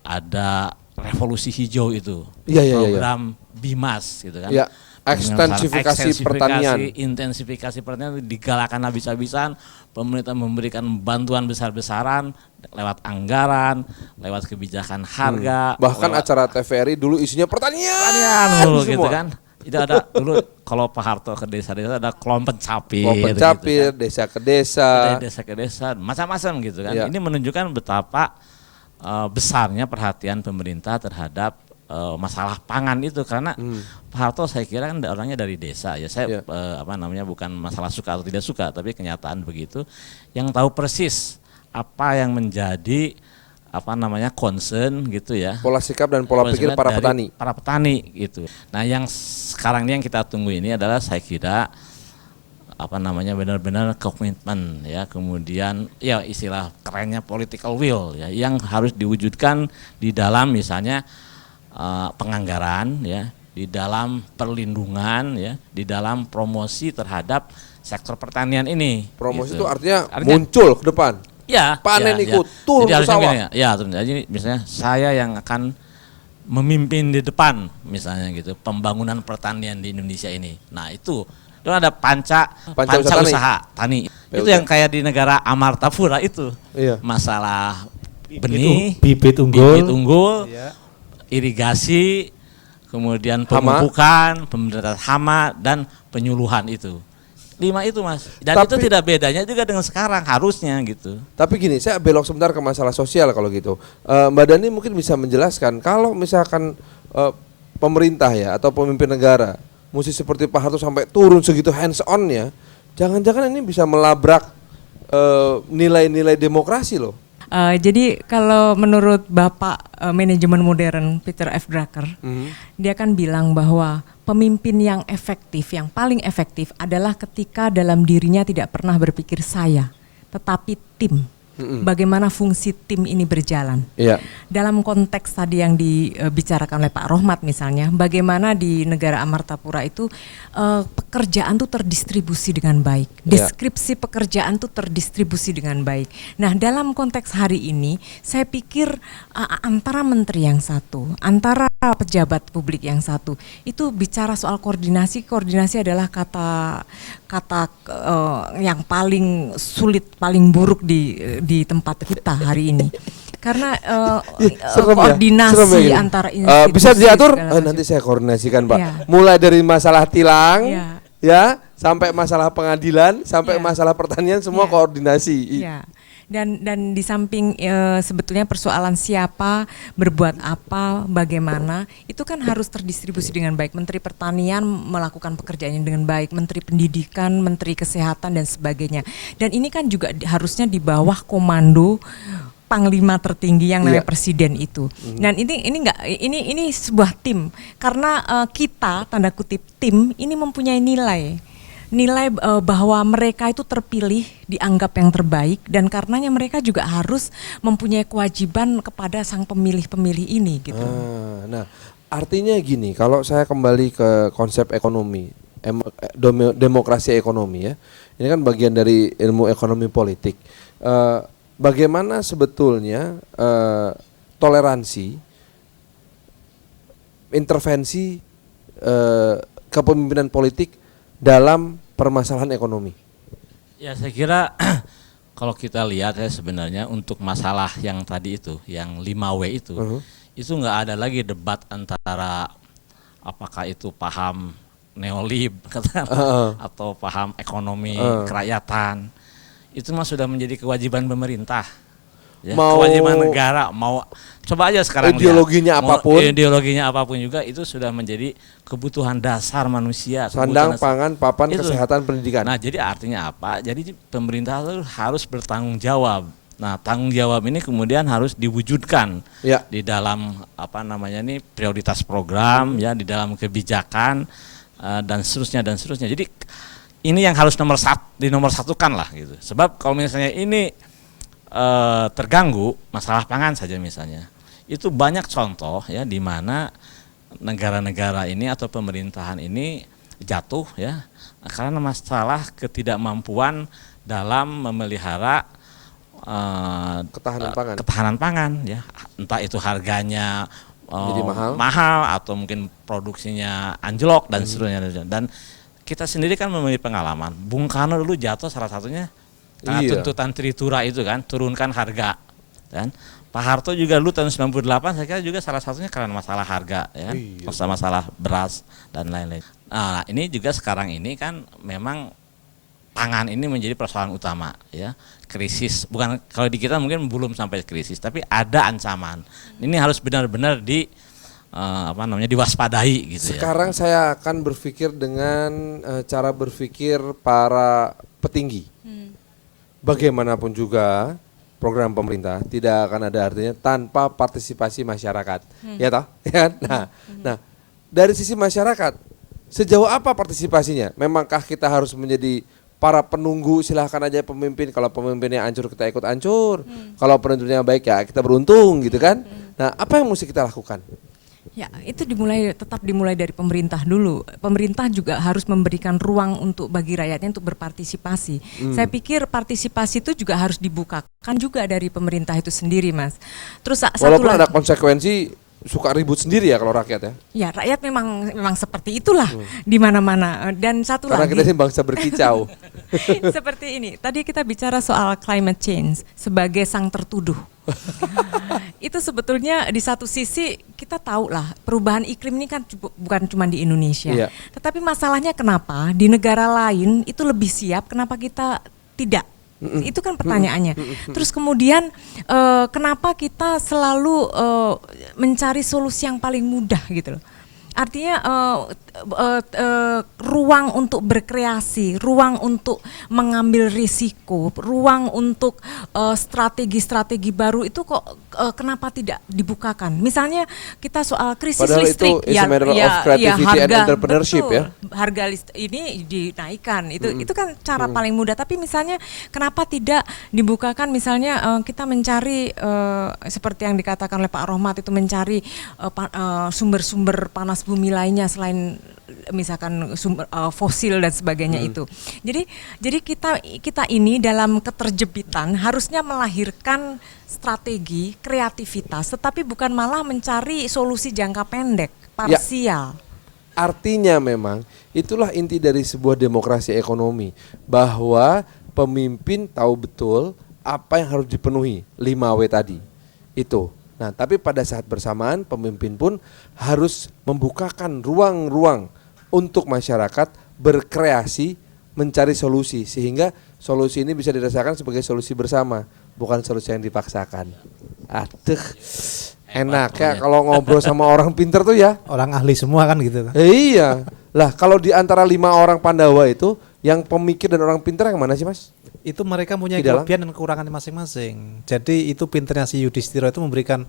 ada revolusi hijau itu, Iya, iya, iya. program BIMAS gitu kan. Ya, ekstensifikasi pertanian. Intensifikasi pertanian digalakan habis-habisan, pemerintah memberikan bantuan besar-besaran lewat anggaran, lewat kebijakan harga. Bahkan lewat acara TVRI dulu isinya pertanian pertanian dulu semua. gitu kan. Itu ada dulu kalau Pak Harto ke desa-desa ada kelompok capir, Kelompok capir, desa ke desa. dari desa ke desa, macam-macam gitu kan. Ya. Ini menunjukkan betapa besarnya perhatian pemerintah terhadap masalah pangan itu, karena Pak Harto saya kira kan orangnya dari desa ya. Saya bukan masalah suka atau tidak suka, tapi kenyataan begitu, yang tahu persis apa yang menjadi concern gitu ya. Pola sikap dan pola pikir para Dari petani. Para petani gitu. Nah, yang sekarang ini yang kita tunggu ini adalah saya kira benar-benar komitmen ya, kemudian ya istilah kerennya political will ya, yang harus diwujudkan di dalam misalnya penganggaran ya, di dalam perlindungan ya, di dalam promosi terhadap sektor pertanian ini. Promosi gitu. itu artinya muncul ke depan. Ya, panen ya, ikut, ya. turun Jadi ke harusnya sawah. gini, ya, jadi misalnya saya yang akan memimpin di depan misalnya gitu, pembangunan pertanian di Indonesia ini. Nah, itu ada panca usaha tani. Itu yang kayak di negara Amartapura itu. Iya. Masalah benih, bibit unggul, iya, irigasi, kemudian pemupukan, pemberantasan hama dan penyuluhan itu. 5 itu, Mas. Dan itu tidak bedanya juga dengan sekarang harusnya gitu. Tapi gini, saya belok sebentar ke masalah sosial kalau gitu. Mbak Dani mungkin bisa menjelaskan kalau misalkan pemerintah ya atau pemimpin negara mesti seperti Pak Harto sampai turun segitu hands on ya, jangan-jangan ini bisa melabrak nilai-nilai demokrasi loh. Jadi kalau menurut Bapak manajemen modern Peter F. Drucker, dia kan bilang bahwa pemimpin yang efektif, yang paling efektif adalah ketika dalam dirinya tidak pernah berpikir saya, tetapi tim. Bagaimana fungsi tim ini berjalan. Iya. Dalam konteks tadi yang dibicarakan oleh Pak Rohmat misalnya, bagaimana di negara Amartapura itu pekerjaan tuh terdistribusi dengan baik, deskripsi pekerjaan tuh terdistribusi dengan baik. Nah, dalam konteks hari ini, saya pikir antara menteri yang satu, antara pejabat publik yang satu, itu bicara soal koordinasi adalah kata yang paling sulit, paling buruk di tempat kita hari ini. Karena koordinasi antara institusi bisa diatur nanti saya koordinasikan, Pak. Ya. Mulai dari masalah tilang ya sampai masalah pengadilan, sampai masalah pertanian semua koordinasi. Ya. Dan di samping sebetulnya persoalan siapa, berbuat apa, bagaimana, itu kan harus terdistribusi dengan baik. Menteri Pertanian melakukan pekerjaannya dengan baik, Menteri Pendidikan, Menteri Kesehatan dan sebagainya. Dan ini kan juga harusnya di bawah komando panglima tertinggi yang namanya presiden itu. Dan ini sebuah tim, karena kita tanda kutip tim ini mempunyai nilai bahwa mereka itu terpilih, dianggap yang terbaik, dan karenanya mereka juga harus mempunyai kewajiban kepada sang pemilih-pemilih ini gitu. Nah, artinya gini, kalau saya kembali ke konsep ekonomi, demokrasi ekonomi ya, ini kan bagian dari ilmu ekonomi politik. Bagaimana sebetulnya toleransi, intervensi kepemimpinan politik dalam permasalahan ekonomi? Ya, saya kira kalau kita lihat ya sebenarnya untuk masalah yang tadi itu, yang 5W itu nggak ada lagi debat antara apakah itu paham neolib atau paham ekonomi kerakyatan. Itu mah sudah menjadi kewajiban pemerintah. Ya, kewajiban negara, mau coba aja sekarang ideologinya apapun juga itu sudah menjadi kebutuhan dasar manusia. Sandang, pangan, papan, kesehatan, pendidikan. Nah, jadi artinya apa? Jadi pemerintah harus bertanggung jawab. Nah, tanggung jawab ini kemudian harus diwujudkan di dalam prioritas program, ya, di dalam kebijakan dan seterusnya. Jadi ini yang harus nomor satukan lah gitu. Sebab kalau misalnya ini terganggu masalah pangan saja misalnya, itu banyak contoh ya di mana negara-negara ini atau pemerintahan ini jatuh ya karena masalah ketidakmampuan dalam memelihara ketahanan pangan ya, entah itu harganya jadi mahal atau mungkin produksinya anjlok dan seterusnya. Dan kita sendiri kan memiliki pengalaman. Bung Karno dulu jatuh salah satunya tuntutan Tritura itu kan, turunkan harga. Dan Pak Harto juga dulu tahun 98 saya kira juga salah satunya karena masalah harga ya, masalah beras dan lain-lain. Nah, ini juga sekarang ini kan memang pangan ini menjadi persoalan utama ya. Krisis, bukan kalau di kita mungkin belum sampai krisis, tapi ada ancaman. Ini harus benar-benar diwaspadai gitu. Sekarang saya akan berpikir dengan cara berpikir para petinggi. Bagaimanapun juga program pemerintah tidak akan ada artinya tanpa partisipasi masyarakat. Ya toh? Ya kan? Nah, dari sisi masyarakat sejauh apa partisipasinya? Memangkah kita harus menjadi para penunggu, silahkan aja pemimpin, kalau pemimpinnya hancur kita ikut hancur, kalau penunjuknya baik ya kita beruntung gitu kan. Nah, apa yang mesti kita lakukan? Ya, itu tetap dimulai dari pemerintah dulu. Pemerintah juga harus memberikan ruang untuk bagi rakyatnya untuk berpartisipasi. Saya pikir partisipasi itu juga harus dibukakan juga dari pemerintah itu sendiri, Mas. Terus Walaupun ada konsekuensi, suka ribut sendiri ya kalau rakyat ya. Ya, rakyat memang seperti itulah di mana-mana. Dan satu Karena lagi, kita ini bangsa berkicau. seperti ini. Tadi kita bicara soal climate change sebagai sang tertuduh. Itu sebetulnya di satu sisi kita tahu lah perubahan iklim ini kan bukan cuma di Indonesia. Iya. Tetapi masalahnya kenapa di negara lain itu lebih siap, kenapa kita tidak? Itu kan pertanyaannya. Terus kemudian kenapa kita selalu mencari solusi yang paling mudah gitu loh. Artinya ruang untuk berkreasi, ruang untuk mengambil risiko, ruang untuk strategi-strategi baru itu kok kenapa tidak dibukakan? Misalnya kita soal krisis Padahal listrik, itu is a matter of creativity and entrepreneurship, betul, ya. Harga ini dinaikkan, itu kan cara paling mudah. Tapi misalnya kenapa tidak dibukakan? Misalnya kita mencari seperti yang dikatakan oleh Pak Rohmat itu mencari sumber-sumber panas bumi lainnya selain misalkan sumber fosil dan sebagainya itu. Jadi kita ini dalam keterjepitan harusnya melahirkan strategi, kreativitas, tetapi bukan malah mencari solusi jangka pendek, parsial. Artinya memang itulah inti dari sebuah demokrasi ekonomi, bahwa pemimpin tahu betul apa yang harus dipenuhi 5W tadi. Itu. Nah, tapi pada saat bersamaan pemimpin pun harus membukakan ruang-ruang untuk masyarakat berkreasi, mencari solusi, sehingga solusi ini bisa dirasakan sebagai solusi bersama, bukan solusi yang dipaksakan. Aduh, enak ya kalau ngobrol sama orang pinter tuh ya. Orang ahli semua kan gitu kan. Iya, lah kalau di antara 5 orang Pandawa itu, yang pemikir dan orang pinter yang mana sih Mas? Itu mereka punya Di dalam? kelebihan dan kekurangan masing-masing. Jadi itu pinternya si Yudhistira itu memberikan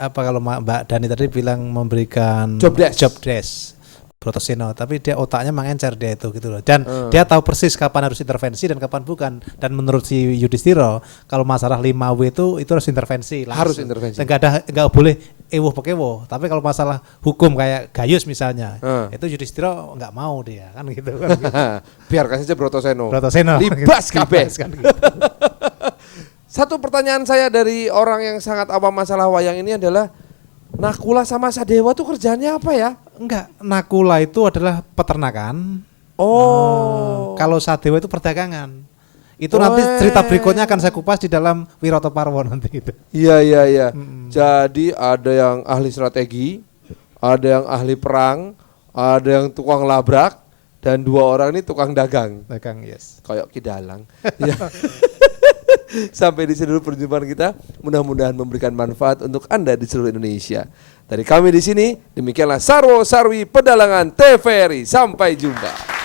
apa kalau Mbak Dani tadi bilang memberikan Job desk. Brotoseno, tapi dia otaknya mengencer dia itu gitu loh. Dan dia tahu persis kapan harus intervensi dan kapan bukan. Dan menurut si Yudhistira, kalau masalah 5W itu harus intervensi langsung. Harus intervensi. Enggak boleh ewoh pekewoh. Tapi kalau masalah hukum kayak Gayus misalnya, itu Yudhistira enggak mau dia kan gitu kan. Biarkan saja Brotoseno. Libas kabeh. kan gitu. Satu pertanyaan saya dari orang yang sangat awam masalah wayang ini adalah, Nakula sama Sadewa tuh kerjanya apa ya? Enggak, Nakula itu adalah peternakan. Oh. Kalau Sadewa itu perdagangan. Itu nanti cerita berikutnya akan saya kupas di dalam Wiroto Parwo nanti itu. Iya. Jadi ada yang ahli strategi, ada yang ahli perang, ada yang tukang labrak, dan 2 orang ini tukang dagang. Dagang, yes. Kayak Kidalang. Ya. Sampai di sini dulu perjumpaan kita. Mudah-mudahan memberikan manfaat untuk Anda di seluruh Indonesia. Dari kami di sini, demikianlah Sarwo Sarwi Pedalangan TVRI. Sampai jumpa.